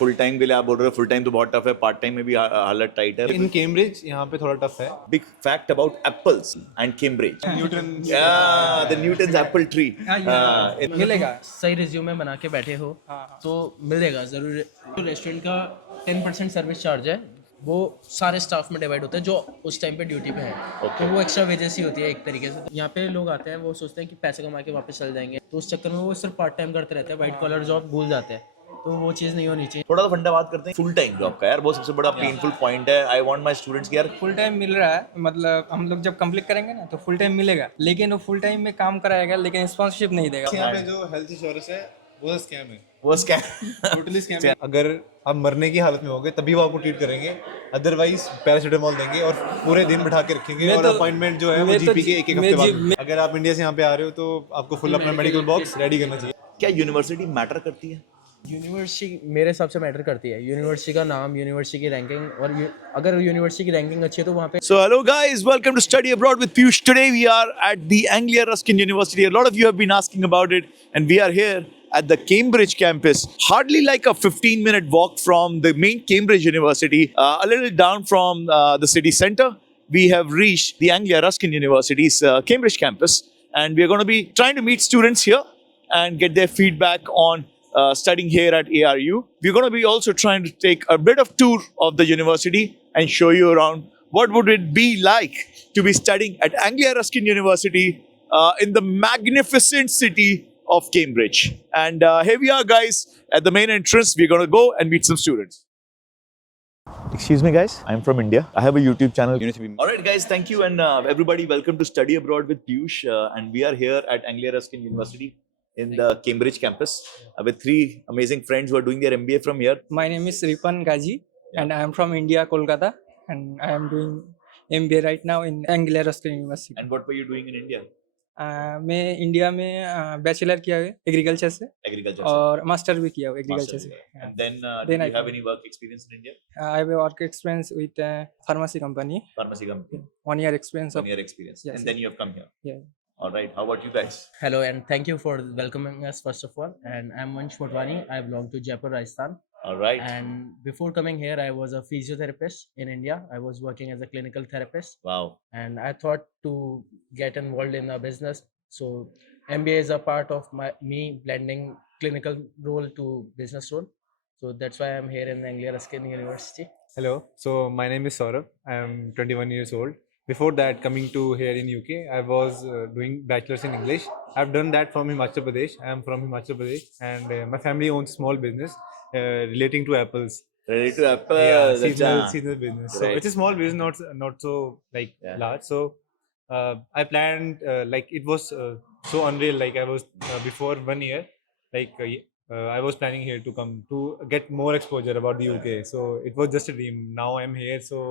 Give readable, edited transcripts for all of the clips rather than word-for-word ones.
Full time के लिए आप बोल रहे हो, फुल टाइम तो बहुत टफ है, पार्ट टाइम में भी हालत टाइट है। इन कैम्ब्रिज यहाँ पे थोड़ा टफ है। Big fact about apples and Cambridge, Newton the Newton's Apple tree. मिलेगा। सही रिज्यूमे बना के बैठे हो तो मिलेगा जरूर। तो रेस्टोरेंट का 10% सर्विस चार्ज है, वो सारे स्टाफ में डिवाइड होता है जो उस टाइम पे ड्यूटी पे है। तो वो एक्स्ट्रा वेजेस ही होती है एक तरीके से। यहाँ पे लोग आते हैं, वो सोचते हैं कि पैसे कमा के वापस चल जाएंगे, तो उस चक्कर में वो सिर्फ पार्ट टाइम करते रहते हैं, वाइट कॉलर जॉब भूल जाते हैं। तो वो चीज़ नहीं होनी चाहिए। थोड़ा सा फंडा बात करते हैं फुल टाइम जॉब का यार, वो सबसे बड़ा पेनफुल पॉइंट है। आई वांट माय स्टूडेंट्स की यार फुल टाइम मिल रहा है, मतलब हम लोग जब कंप्लीट करेंगे ना तो फुल टाइम मिलेगा, लेकिन वो फुल टाइम में काम कराएगा लेकिन स्पॉन्सरशिप नहीं देगा। यहाँ पे जो हेल्थ इंश्योरेंस है वो स्कैम है, वो स्कैम टोटली स्कैम है। अगर आप मरने की हालत में होगे तभी वो आपको ट्रीट करेंगे, अदरवाइज पैरासीटामोल देंगे और पूरे दिन बिठा के रखेंगे। और अपॉइंटमेंट जो है वो जीपी के एक हफ्ते बाद। अगर आप इंडिया से यहाँ पे आ रहे हो तो आपको फुल अपना मेडिकल बॉक्स रेडी करना चाहिए। क्या यूनिवर्सिटी मैटर करती है? यूनिवर्सिटी मेरे हिसाब से मैटर करती है। यूनिवर्सिटी का नाम, यूनिवर्सिटी की रैंकिंग, और अगर यूनिवर्सिटी की रैंकिंग अच्छी है तो वहाँ पे। So hello guys, welcome to Study Abroad with Piyush. Today we are at the Anglia Ruskin University. A lot of you have been asking about it, and we are here at the Cambridge campus. Hardly like a 15-minute walk from the main Cambridge University. A little down from the city center, we have reached the Anglia Ruskin University's Cambridge campus, and we are going to be trying to meet students here and get their feedback on studying here at ARU. We're going to be also trying to take a bit of tour of the university and show you around what would it be like to be studying at Anglia Ruskin University in the magnificent city of Cambridge. And here we are guys at the main entrance. We're going to go and meet some students. Excuse me guys, I'm from India. I have a YouTube channel. Alright guys, thank you, and everybody welcome to Study Abroad with Piyush, and we are here at Anglia Ruskin University in the Cambridge campus with three amazing friends who are doing their MBA from here. My name is Ripan Gaji and I am from India, Kolkata, and I am doing MBA right now in Anglia Ruskin University. And what were you doing in India? मैं India में bachelor किया है agriculture से, Agriculture. और master भी किया हूँ agriculture से। And then, Then do I you have any work experience in India? I have a work experience with pharmacy company, Pharmacy company. 1 year experience 1 of. year experience. Yes, And then you have come here. Yeah. All right. How about you guys? Hello and thank you for welcoming us first of all. And I'm Vansh Motwani. I belong to Jaipur, Rajasthan. All right. And before coming here, I was a physiotherapist in India. I was working as a clinical therapist, Wow. and I thought to get involved in a business. So MBA is a part of me blending clinical role to business role. So that's why I'm here in Anglia Ruskin University. Hello, so my name is Saurabh. I am 21 years old. Before that, coming to here in UK, I was doing bachelor's in English. I've done that from Himachal Pradesh. I am from Himachal Pradesh, and my family owns small business relating to apples. Ready to Apple? Yeah, Acha. seasonal business. So Right. it's a small business, not so like Yeah. large. So I planned like it was so unreal. Like I was before 1 year, like I was planning here to come to get more exposure about the UK. So it was just a dream. Now I'm here, so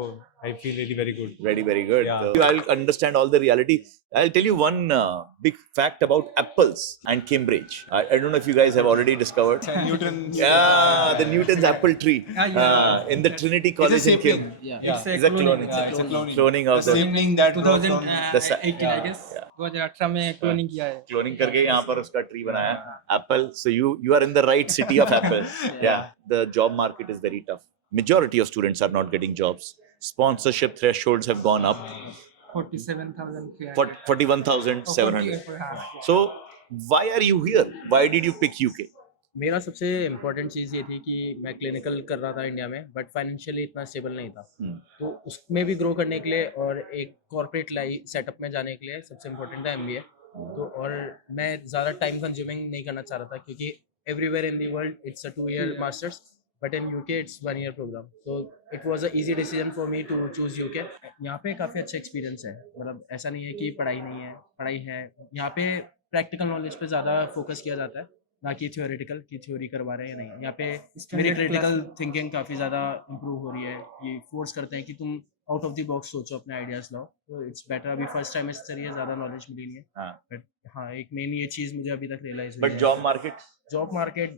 I feel really very good. Very good. Yeah. So I'll understand all the reality. I'll tell you one big fact about apples and Cambridge. I don't know if you guys have already discovered. Newton. The Newton's apple tree in the Trinity College in Cambridge. Yeah. It's a cloning. It's a cloning. Cloning of the Sibling that 2018 I guess, 2018 में cloning किया है। cloning करके यहाँ पर उसका tree बनाया apple. So you are in the right city of apple. Yeah, the job market is very tough. Majority of students are not getting jobs. Sponsorship thresholds have gone up. 47,000 41,700. So why are you here? Why did you pick UK? मेरा सबसे important चीज़ ये थी कि मैं clinical कर रहा था India में, बट फाइनेंशियली इतना स्टेबल नहीं था। तो उसमें भी ग्रो करने के लिए और एक कॉर्पोरेट लाइफ सेटअप में जाने के लिए सबसे इम्पोर्टेंट था MBA। तो और मैं ज़्यादा टाइम कंज्यूमिंग नहीं करना चाह रहा था, क्योंकि everywhere in the world it's a 2 year masters, but in UK it's 1 year programme. So it was a easy decision for me to choose UK। यहाँ पे काफ़ी अच्छा एक्सपीरियंस है, मतलब ऐसा नहीं है कि पढ़ाई नहीं है, पढ़ाई है। यहाँ पे प्रैक्टिकल नॉलेज पे ज़्यादा फोकस किया जाता है, ना कि थ्योरेटिकल की थ्योरी करवा रहे हैं या नहीं। यहाँ पे मेरी क्रिटिकल थिंकिंग काफ़ी ज़्यादा इम्प्रूव हो रही है। ये फोर्स करते हैं कि तुम आउट ऑफ द बॉक्स सोचो, अपने आइडियाज़ लाओ। तो इट्स बेटर। अभी फर्स्ट टाइम इस तरीके ज़्यादा नॉलेज मिली नहीं है, बट हाँ, एक मेन ये चीज़ मुझे अभी तक रियलाइज हुई But है। job market.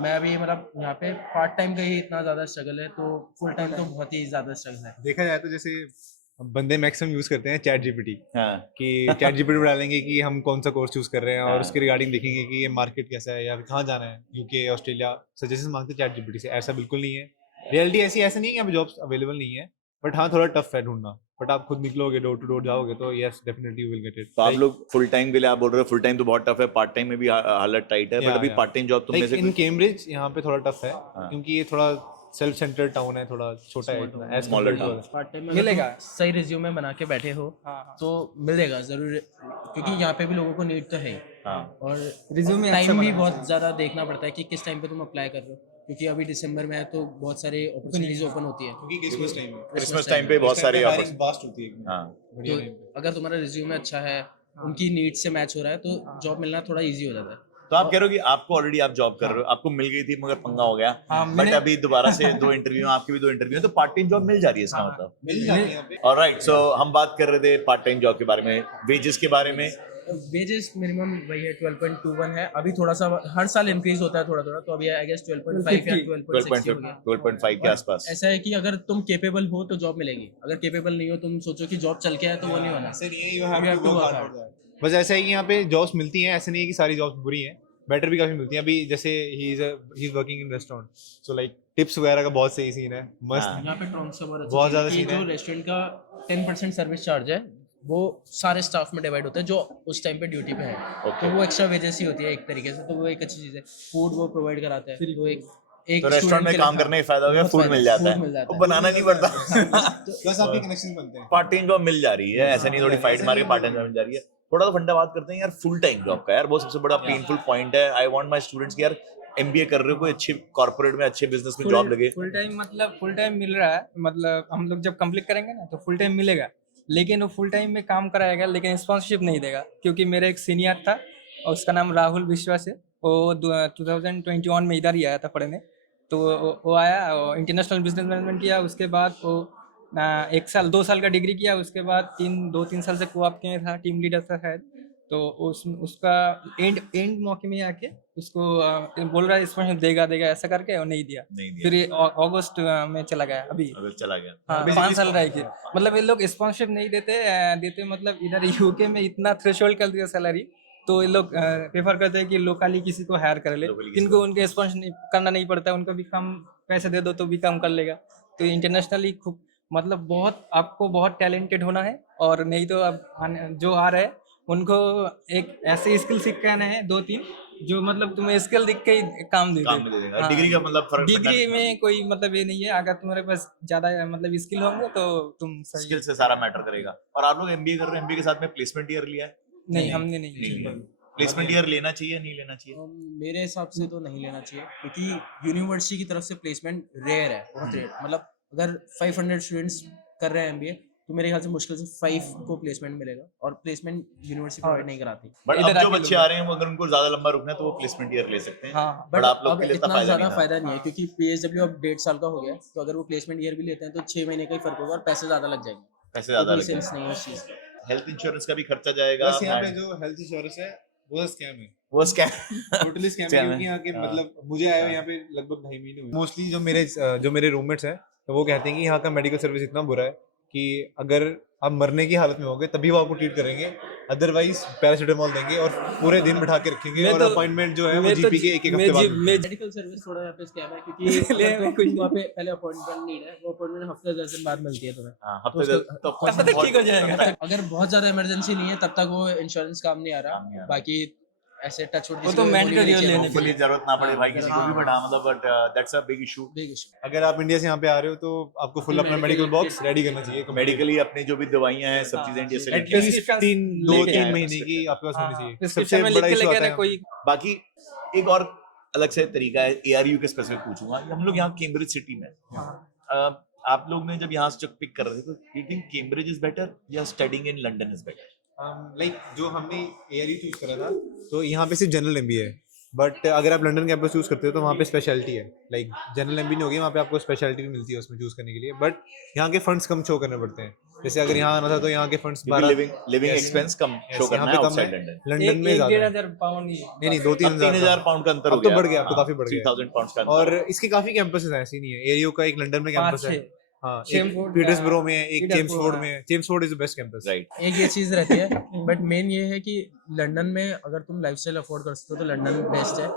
मैं अभी मतलब यहाँ पे पार्ट टाइम का ही इतना ज़्यादा स्ट्रगल है, तो फुल टाइम तो बहुत ही ज़्यादा स्ट्रगल है। देखा जाए तो जैसे बंदे मैक्सिमम यूज करते हैं चैट जीपीटी हाँ कि चैट जीपीटी में डालेंगे कि हम कौन सा कोर्स चूज कर रहे हैं हाँ। और उसके रिगार्डिंग देखेंगे कि ये मार्केट कैसा है या कहाँ जाना है, यूके ऑस्ट्रेलिया, सजेशन मांगते हैं चैट जीपीटी से। ऐसा बिल्कुल नहीं है, रियलिटी ऐसा नहीं है कि यहाँ पे जॉब्स अवेलेबल नहीं है, बट हाँ थोड़ा टफ है ढूंढना। बट आप खुद निकलोगे, डोर टू डोर जाओगे तो yes definitely you will get it. तो आप लोग फुल टाइम के लिए आप बोल रहे हो फुल टाइम तो बहुत टफ है, पार्ट टाइम में भी हालत टाइट है, बट Yeah, अभी yeah. पार्ट टाइम जॉब तुम में से इन कैम्ब्रिज यहाँ पे थोड़ा टफ है हाँ। क्योंकि ये थोड़ा सेल्फ सेंटर्ड टाउन है, थोड़ा छोटा है इतना, as Smaller compared to town. others। Part time में मिलेगा। मिलेगा सही रिज्यूमे बना के बैठे हो हाँ तो मिलेगा जरूर, क्योंकि यहाँ पे भी लोगों को नीड तो है ही। हाँ और रिज्यूमे अच्छा टाइम भी बनाना बहुत ज़्यादा देखना पड़ता है कि किस टाइम पे तुम अप्लाई कर रहे हो, क्योंकि अभी दिसंबर में है तो बहुत सारी अपॉर्चुनिटीज ओपन होती है। क्योंकि क्रिसमस टाइम है, क्रिसमस टाइम पे बहुत सारे हायरिंग offers- फास्ट होती है, हाँ बढ़िया तो टाइम पे। अगर तुम्हारा रिज्यूमे अच्छा है, उनकी नीड से मैच हो रहा है, तो जॉब मिलना थोड़ा इजी हो जाता है। तो आप कह रहे हो कि आपको ऑलरेडी आप जॉब कर रहे हो, आपको मिल गई थी मगर पंगा हो गया, हाँ, बट मैंने- अभी दोबारा से 2 इंटरव्यू, आपके भी 2 इंटरव्यू, तो पार्ट टाइम जॉब मिल जा रही है इसका मतलब। मिल जाती है यहाँ पे। ऑलराइट, सो हम बात कर रहे थे पार्ट टाइम जॉब के बारे में, वेजेस के बारे में। वेजेस मिनिमम वही है 12.21 है, अभी थोड़ा सा हर साल इंक्रीज होता है थोड़ा थोड़ा, तो अभी आई गेस 12.5 या 12.6 हो गया। 12.5 के आसपास। ऐसा है कि अगर तुम केपेबल हो तो जॉब मिलेगी, अगर केपेबल नहीं हो, तुम सोचो कि जॉब चल के है तो वो नहीं होना। ऐसे नहीं है, You have to work hard. बस ऐसा है कि यहाँ पे जॉब्स मिलती हैं, ऐसे नहीं है कि सारी जॉब्स बुरी हैं, बेटर भी काफी मिलती हैं। अभी जैसे he is working in restaurant, so like tips वगैरह का बहुत सही सीन है, मस्त। हाँ। यहाँ पे टर्म्स बहुत अच्छी बहुत चीज़ ज़्यादा है कि सीन है। जो रेस्टोरेंट का 10% सर्विस चार्ज है वो सारे स्टाफ में डिवाइड होता है जो उस टाइम पे ड्यूटी पे है। Okay. तो वो एक्स्ट्रा वेजेस ही होती है एक तरीके से, तो वो एक अच्छी चीज़ है। फूड वो प्रोवाइड कराते हैं, तो एक तो रेस्टोरेंट में काम करने का फायदा हो गया, बहुत फूड फायदा मिल है, जाता food मिल है, जाता वो है। बनाना नहीं पड़ता। बस आपके कनेक्शन बनते हैं। पार्ट टाइम जॉब मिल जा रही है, ऐसा नहीं थोड़ी फाइट मार के पार्ट टाइम जॉब मिल जा रही है। थोड़ा तो फंडा बात करते हैं यार फुल टाइम जॉब का, यार वो सबसे बड़ा पेनफुल पॉइंट है। आई वांट माय स्टूडेंट्स कि यार एमबीए कर रहे हो, कोई अच्छे कॉर्पोरेट में, अच्छे बिजनेस में जॉब लगे। फुल टाइम मतलब फुल टाइम मिल रहा है, मतलब हम लोग जब कंप्लीट करेंगे ना तो फुल टाइम मिलेगा, लेकिन वो फुल टाइम में काम कराएगा लेकिन स्पॉन्सरशिप नहीं देगा। क्योंकि मेरा एक सीनियर था और उसका नाम राहुल विश्वास है, वो 2021 में इधर ही आया था पढ़ने। तो वो आया, इंटरनेशनल बिजनेस मैनेजमेंट किया, उसके बाद वो 2 साल का डिग्री किया, उसके बाद 3 साल से कोऑप किया था, टीम लीडर था शायद। तो उसका एंड मौके में आके उसको बोल रहा है स्पॉन्सरशिप देगा ऐसा करके, और नहीं दिया। नहीं दिया। फिर ये अगस्त में चला गया अभी। अगर चला गया हाँ, 5 साल रह गए। मतलब ये लोग स्पॉन्सरशिप नहीं देते मतलब इधर यूके में इतना थ्रेशोल्ड कर दिया सैलरी, तो ये लोग प्रेफर करते हैं कि लोकली किसी को हायर कर ले, Locally किसी जिनको उनके स्पॉन्सर करना नहीं पड़ता है, उनको भी कम पैसे दे दो तो भी काम कर लेगा। तो इंटरनेशनली खूब मतलब बहुत आपको बहुत टैलेंटेड होना है, और नहीं तो अब जो आ रहे हैं उनको एक ऐसे स्किल सीख के आना है 2-3 जो मतलब तुम्हें स्किल दिख के ही काम दे काम में दे देगा। डिग्री का मतलब फर्क डिग्री में कोई मतलब ये नहीं है, अगर तुम्हारे पास ज्यादा मतलब स्किल होंगे तो तुम सही। स्किल से सारा मैटर करेगा। और आप लोग एमबीए कर रहे हैं, एमबीए के साथ में प्लेसमेंट ईयर लिया है? नहीं, हमने नहीं लिया। प्लेसमेंट ईयर लेना चाहिए नहीं लेना चाहिए? मेरे हिसाब से तो नहीं लेना चाहिए, क्योंकि यूनिवर्सिटी की तरफ से प्लेसमेंट रेयर है, बहुत रेयर। मतलब अगर 500 स्टूडेंट्स कर रहे हैं एमबीए तो मेरे ख्याल से मुश्किल से 5 को प्लेसमेंट मिलेगा, और प्लेसमेंट यूनिवर्सिटी प्रोवाइड नहीं कराती। बट इधर अब जो आके बच्चे आ रहे हैं वो अगर उनको ज्यादा लंबा रुकना है तो वो प्लेसमेंट ईयर ले सकते हैं। हाँ, बट आप लोग अब के लिए इतना ज़्यादा फायदा फायदा नहीं है, क्योंकि पीएसडब्ल्यू अब 1.5 साल का हो गया है, तो अगर वो प्लेसमेंट ईयर भी लेते हैं तो 6 महीने का ही फर्क होगा और पैसे ज़्यादा लग जाएंगे। पैसे ज्यादा कोई लग सेंस जाएंगे। नहीं है उस चीज़ का। हेल्थ इंश्योरेंस का भी खर्चा जाएगा। बस यहाँ पे जो हेल्थ इंश्योरेंस है वो स्कैम है, वो स्कैम टोटली स्कैम है। Scam है। क्योंकि यहाँ के हाँ। मतलब मुझे आए हुए यहाँ पे लगभग 2.5 महीने हुए। मोस्टली जो मेरे रूममेट्स हैं तो वो कहते हैं कि यहाँ का मेडिकल सर्विस इतना बुरा है कि अगर आप मरने की हालत में होगे तभी वो आपको ट्रीट करेंगे, अदरवाइज पैरासीटामोल देंगे और पूरे दिन बिठा के रखेंगे, मैं और तो- अपॉइंटमेंट जो है वो मैं तो जीपी के एक हफ्ते बाद मिलता है। मेडिकल सर्विस थोड़ा यहाँ पे स्कैम है, क्योंकि ले अगर मैं कुछ तुम वहाँ पे पहले अपॉइंटमेंट नीड है, वो अपॉइंटमेंट हफ्ते 10 दिन बाद मिलती है तुम्हें। हाँ, तो हफ्ते उसका- तो तब तक ठीक हो जाएगा। अगर बहुत ज्यादा इमरजेंसी नहीं है तब तक वो इंश्योरेंस काम नहीं आ काम नहीं आ रहा। रहा। बाकी ऐसे टच वुड वो तो mandatory लेने Hopefully जरूरत ना पड़े हाँ, भाई किसी को भी, हाँ। बट हाँ मतलब but that's a big issue. Big issue. अगर आप इंडिया से यहाँ पे आ रहे हो तो आपको फुल अपना Medical medical box kit- ready करना चाहिए। मेडिकली अपनी जो भी दवाइयां हैं सब चीजें इंडिया से लेके आए। एटलीस्ट prescription 2-3 लेके आए, महीने की आपके पास होनी चाहिए। प्रिस्क्रिप्शन सबसे में लिख बड़ा के इशू लेके आता आना है कोई। बाकी एक और अलग से तरीका है, एआरयू के स्पेसिफिक पूछूंगा। हम लोग यहाँ कैम्ब्रिज सिटी में आप लोग ने जब यहाँ से पिक कर रहे थे तो you think Cambridge is better या studying in London is better? Like जो हमने एआरयू चूज करा था तो यहाँ पे सिर्फ जनरल एमबीए है, बट अगर आप लंदन कैंपस चूज करते हो तो वहाँ पे स्पेशलिटी है। लाइक जनरल एमबी नहीं होगी, वहाँ पे आपको स्पेशलिटी भी मिलती है उसमें चूज करने के लिए, बट यहाँ के फंड्स कम शो करने पड़ते हैं। जैसे अगर यहाँ आना था तो यहाँ के फंड्स लिविंग एक्सपेंस कम शो करना है आउटसाइड लंदन। लंदन में ज्यादा है। 1,000 पाउंड ही। नहीं 2-3 पाउंड का अंतर अब हो तो गया। बढ़ गया, अब तो काफी बढ़ गया। 3000 पाउंड का अंतर। और इसके काफी कैंपसेस हैं, ऐसी नहीं है। एआरयू का एक लंदन में कैंपस है, हाँ, Chelmsford एक पीटर्सबरो में है, एक Peterborough, चेम्सफोर्ड हाँ। में है। Chelmsford is the best campus. Right एक ये चीज़ रहती है बट मेन ये है कि लंदन में अगर तुम लाइफस्टाइल अफोर्ड कर सकते हो तो लंदन बेस्ट है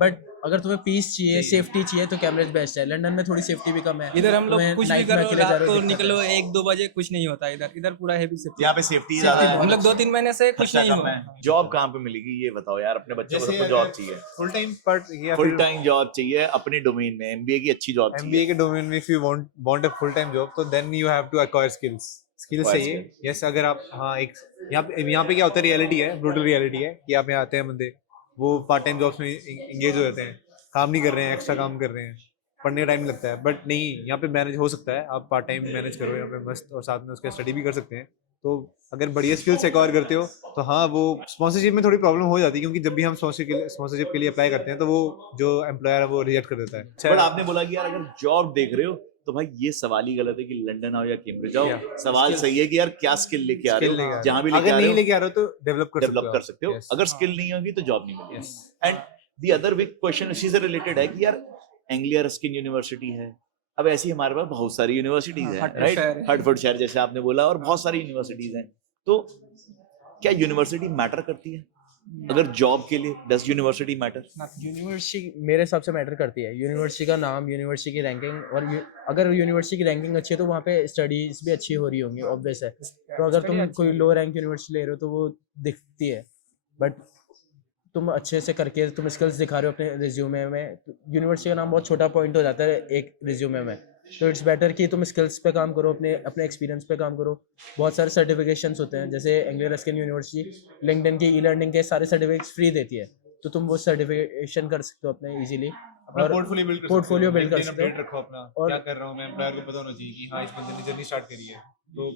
बट अगर तुम्हें पीस चाहिए सेफ्टी चाहिए तो कैम्ब्रिज बेस्ट है। लंदन में थोड़ी सेफ्टी भी कम है। इधर हम लोग तुम्हें कुछ भी नाइट में करो, अकेले जा रात रहे हो को दिक्कत निकलो है। 1-2 बजे कुछ नहीं होता इधर। इधर पूरा हेवी सेफ्टी। यहाँ पे सेफ्टी ज्यादा है, हम लोग 2-3 महीने से कुछ खर्चा नहीं कम हुआ। है। जॉब कहाँ पे मिलेगी ये बताओ यार, अपने बच्चों को तो जॉब चाहिए, फुल टाइम बट या फुल टाइम जॉब चाहिए अपने डोमेन में, एमबीए की अच्छी जॉब एमबीए चाहिए। के डोमेन में if you want a full time job तो then you have to acquire skills Acquire चाहिए। skills. यस, अगर आप हाँ एक यहाँ पे क्या होता है, रियलिटी है, ब्रूटल रियलिटी है कि आप यहाँ आते हैं बंदे, वो पार्ट टाइम जॉब्स में इंगेज हो जाते हैं, काम नहीं कर रहे हैं, एक्स्ट्रा काम कर रहे हैं, पढ़ने का टाइम लगता है। बट नहीं, यहाँ पे मैनेज हो सकता है, आप पार्ट टाइम मैनेज करो यहाँ पे मस्त, और साथ में उसके स्टडी भी कर सकते हैं। तो अगर बढ़िया स्किल्स एक्वायर करते हो तो हाँ, वो स्पॉन्सरशिप में थोड़ी प्रॉब्लम हो जाती है, क्योंकि जब भी हम स्पॉन्सरशिप के लिए अप्लाई करते हैं तो वो जो एम्प्लॉयर है वो रिजेक्ट कर देता है। बट आपने बोला कि यार अगर जॉब देख रहे हो तो भाई ये सवाल ही गलत है कि लंदन आओ या कैम्ब्रिज आओ। सवाल सही है कि यार क्या स्किल लेके आ रहे हो, जहाँ भी लेके अगर आ नहीं रहे हो लेके आ रहे हो तो डेवलप कर सकते हो। Yes. अगर स्किल नहीं होगी तो जॉब नहीं मिलेगी। And the other big question इसी से रिलेटेड है कि यार एंग्लिया रस्किन यूनिवर्सिटी है, अब ऐसी हमारे पास बहुत सारी यूनिवर्सिटीज हैं, राइट, हर्टफोर्डशायर जैसे आपने बोला, और बहुत सारी यूनिवर्सिटीज हैं। तो क्या यूनिवर्सिटी मैटर करती है अगर जॉब के लिए? Does university matter? यूनिवर्सिटी मेरे हिसाब से मैटर करती है। यूनिवर्सिटी का नाम, यूनिवर्सिटी की रैंकिंग, और अगर यूनिवर्सिटी की रैंकिंग अच्छी है तो वहाँ पे स्टडीज भी अच्छी हो रही होंगी, ऑब्वियस है। तो अगर तुम कोई लो रैंक यूनिवर्सिटी ले रहे हो तो वो दिखती है, बट तुम अच्छे से करके तुम स्किल्स दिखा रहे हो अपने रिज्यूमे में, यूनिवर्सिटी का नाम बहुत छोटा पॉइंट हो जाता है एक रिज्यूमे में। तो इट्स बेटर कि तुम स्किल्स पे काम करो, अपने एक्सपीरियंस पे काम करो। बहुत सारे सर्टिफिकेशंस होते हैं, जैसे एंग्लिया रस्किन यूनिवर्सिटी लिंक्डइन की ई-लर्निंग के सारे सर्टिफिकेट्स फ्री देती है, तो तुम वो सर्टिफिकेशन कर सकते हो अपने इजीली, और पोर्टफोलियो बिल्ड कर सकते हो। रखो अपना, और क्या कर रहा हूँ मैं, एम्प्लॉयर को पता होना चाहिए कि हाँ इस बंदे ने जर्नी स्टार्ट करी है। तो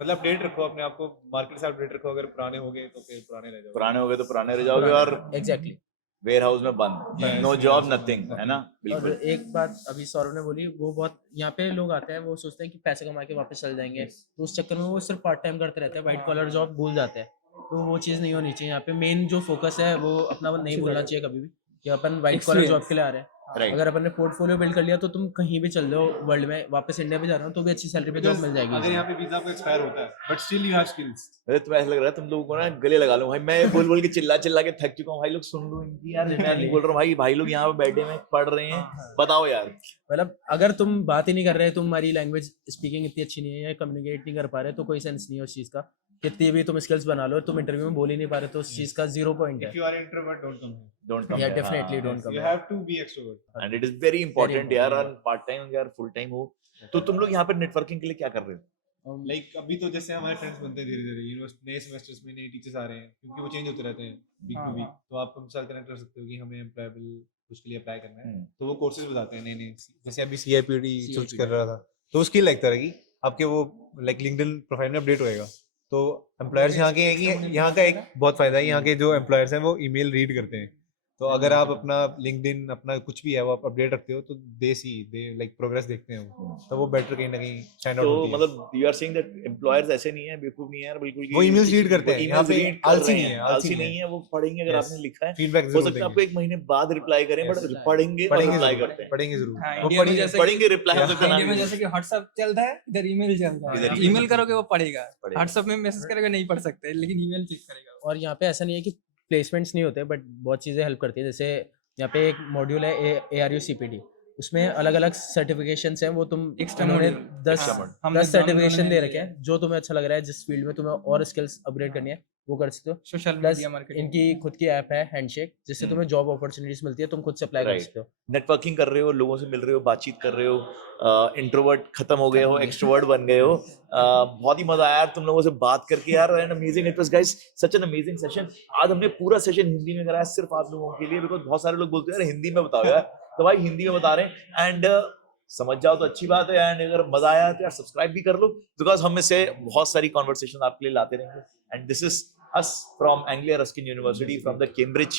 मतलब अपडेट रखो अपने आप को, मार्केट से अपडेट रखो। अगर पुराने हो गए तो फिर पुराने रह जाओ, पुराने हो गए तो पुराने रह जाओगे, और एग्जैक्टली वेयर हाउस में बंद, नो जॉब नथिंग, है ना? और बिल्कुल। एक बात अभी सौरभ ने बोली, वो बहुत यहाँ पे लोग आते हैं, वो सोचते हैं कि पैसे कमा के वापस चल जाएंगे, तो उस चक्कर में वो सिर्फ पार्ट टाइम करते रहते हैं, वाइट कॉलर जॉब भूल जाते हैं। तो वो चीज़ नहीं होनी चाहिए। यहाँ पे मेन जो फोकस है वो अपना वो नहीं भूलना चाहिए कभी भी कि अपन वाइट कॉलर जॉब के लिए आ रहे हैं। Right. अगर अपन ने पोर्टफोलियो बिल्ड कर लिया तो तुम कहीं भी चल जाओ वर्ल्ड में, वापस इंडिया भी जा रहे हो तो भी अच्छी सैलरी पे जॉब मिल जाएगी। अगर यहाँ पे वीजा को एक्सपायर होता है but still you have skills. मुझे तो ऐसा लग रहा है तुम लोगों को ना गले लगा लूं भाई, मैं बोल बोल के चिल्ला चिल्ला के थक चुका हूँ भाई। लोग सुन लो इनकी यार, मैं नहीं बोल रहा हूँ भाई, भाई लोग यहाँ पे बैठे में पढ़ रहे हैं, बताओ यार। मतलब अगर तुम बात ही नहीं कर रहे, तुम्हारी लैंग्वेज स्पीकिंग इतनी अच्छी नहीं है या कम्युनिकेट नहीं कर पा रहे, तो कोई सेंस नहीं है उस चीज़ का। कितनी भी तुम स्किल्स बना लो, तुम इंटरव्यू में बोल ही नहीं पा रहे तो उस चीज़ का 0 पॉइंट है। If you are introvert don't come here, don't come, या definitely don't come. You have to be extrovert and it is very important important, यार, ऑन पार्ट टाइम यार फुल टाइम हो। तो तुम लोग यहाँ पर नेटवर्किंग के लिए क्या कर रहे हो? लाइक अभी तो जैसे हमारे फ्रेंड्स बनते हैं धीरे धीरे, यूनिवर्सिटी नए सेमेस्टर्स में नए टीचर्स आ रहे हैं, क्योंकि वो चेंज होते रहते हैं वीक टू वीक। तो आप हमसे साथ कनेक्ट कर सकते हो कि हमें एम्प्लॉयबल उसके लिए अप्लाई करना है, तो वो कोर्सेज बताते हैं नए नए। जैसे अभी CIPD चूज कर रहा था, तो उसकी लाइक तरह की आपके वो लाइक लिंक्डइन प्रोफाइल में अपडेट होएगा। तो एम्प्लॉयर्स यहाँ के हैं कि यहाँ का एक बहुत फायदा है, यहाँ के जो एम्प्लॉयर्स हैं वो ईमेल रीड करते हैं। तो अगर आप अपना लिंक्डइन अपना कुछ भी है वो आप अपडेट रखते हो तो दे लाइक प्रोग्रेस देखते हैं वो, तो वो बेटर कहीं ना कहीं स्टैंड आउट तो होती है। मतलब you are saying that employers ऐसे नहीं है, बेवकूफ नहीं है यार, बिल्कुल वो emails read करते हैं, यहाँ पे आलसी नहीं है, आलसी नहीं है, वो पढ़ेंगे अगर Yes. आपने लिखा है। फीडबैक हो जरूर सकता है आपको देंगे, 1 महीने बाद रिप्लाई करें, बट Yes. पढ़ेंगे और रिप्लाई करते हैं। पढ़ेंगे जरूर। हाँ, वो इंडिया में पढ़ेंगे, जैसे पढ़ेंगे, रिप्लाई हो सकता इंडिया में है। जैसे कि व्हाट्सएप चलता है, इधर ईमेल चलता इधर है। email ईमेल करोगे वो पढ़ेगा, पढ़ेगा। व्हाट्सएप में मैसेज करेगा नहीं पढ़ सकते, लेकिन ईमेल चेक करेगा। और यहाँ पे ऐसा नहीं है कि प्लेसमेंट्स नहीं होते, बट बहुत चीज़ें हेल्प करती है। जैसे यहाँ पे एक मॉड्यूल है ARU-CPT, उसमें अलग अलग सर्टिफिकेशंस हैं, वो तुम Extra उन्होंने module। 10 हाँ, हमने 10 सर्टिफिकेशन दोनों दे ने रखे हैं, जो तुम्हें अच्छा लग रहा है, जिस फील्ड में तुम्हें और स्किल्स अपग्रेड करनी है वो कर सकते हो। Social plus media marketing. इनकी खुद की ऐप है हैंडशेक, जिससे तुम्हें जॉब अपॉर्चुनिटीज मिलती है, तुम खुद से अप्लाई कर Right. सकते हो। नेटवर्किंग कर रहे हो, लोगों से मिल रहे हो, बातचीत कर रहे हो, इंट्रोवर्ट खत्म हो गए हो, एक्सट्रोवर्ट बन गए हो। बहुत ही मजा आया यार तुम लोगों से बात करके यार, and amazing, it was guys such an amazing session. आज हमने पूरा सेशन हिंदी में कराया सिर्फ आप लोगों के लिए, बिकॉज बहुत सारे लोग बोलते हैं यार हिंदी में बताओ यार, तो भाई हिंदी में बता रहे हैं। एंड समझ जाओ तो अच्छी बात है, एंड अगर मजा आया तो यार सब्सक्राइब भी कर लो, बिकॉज हम में से बहुत सारी कॉन्वर्सेशन आपके लिए लाते रहेंगे। And this is us from Anglia Ruskin University from the Cambridge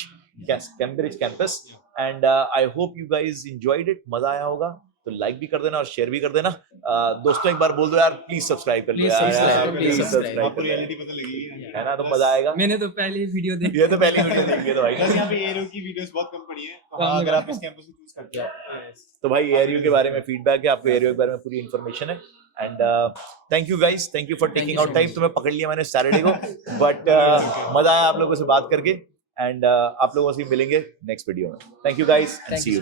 campus, and I hope you guys enjoyed it, मजा आया होगा। तो लाइक भी कर देना और शेयर भी कर देना। दोस्तों एक बार बोल दो यार, प्लीज सब्सक्राइब कर लो Please यार, subscribe, please subscribe। आपको रियलिटी पता लगेगी है ना, तो मजा आएगा। मैंने तो पहले ही वीडियो देखी। ये तो पहली वीडियो देखी है तो भाई। वैसे यहाँ पे एयरयू की वीडियोस बहुत कम पड़ी हैं, तो हाँ, अगर आप इस कैंपस को चूज करते हो तो भाई एयरयू के बारे में फीडबैक है, आपको एयरयू के बारे में पूरी इन्फॉर्मेशन है। And thank you guys, thank you for taking out time. तुम्हें पकड़ लिया मैंने सैटरडे को, बट मजा आया आप लोगों से बात करके। एंड आप लोगों से मिलेंगे नेक्स्ट वीडियो में। Thank you guys and see you.